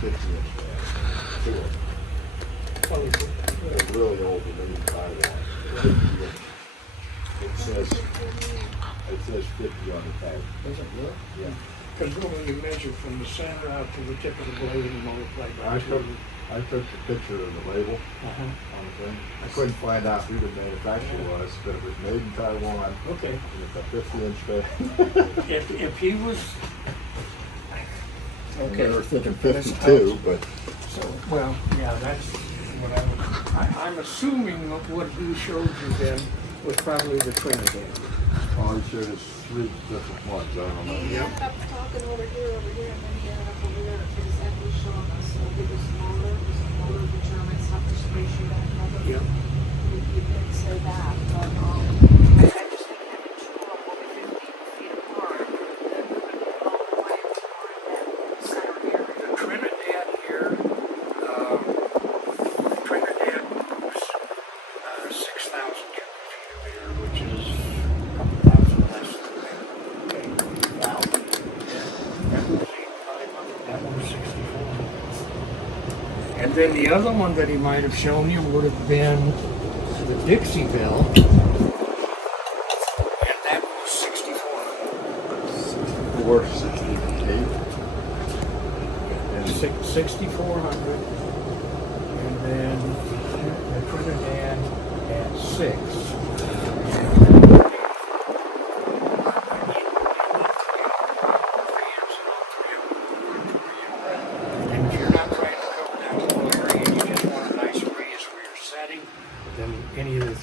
50-inch bed. Two of them. Well, They're really old and they need firewalls. It says 50 on the tag. does it work? Yeah. Because normally you measure from the center out to the tip of the blade and multiply by two. I took the picture of the label Uh-huh. on the thing. I couldn't find out who the manufacturer was, but it was made in Taiwan. Okay. And it's a 50-inch bed. If he was, And okay. they were thinking That's 52, but So, well, yeah, that's what I'm assuming what he showed you then was probably the Trinidad. all he showed us 3 different ones. I don't know. He ended up talking over here, and then he ended up over there because that was showing us a bit smaller, determines how much space you don't have. Yep. You didn't say that, but, I just think having two of them over 15 feet apart, that would be all the way toward that center area. The Trinidad here, Trinidad was 6,000 cubic feet of air, which is a couple thousand less than that. Okay. Wow. Yeah. That was 8,500. That one was 64. And then the other one that he might have shown you would have been the Dixie-Belle, and that was 64. 64, 68. And 6,400, and then the Trinidad at 6. And if you're not trying to cover that whole area, you just want a nice breeze where you're setting, then any of the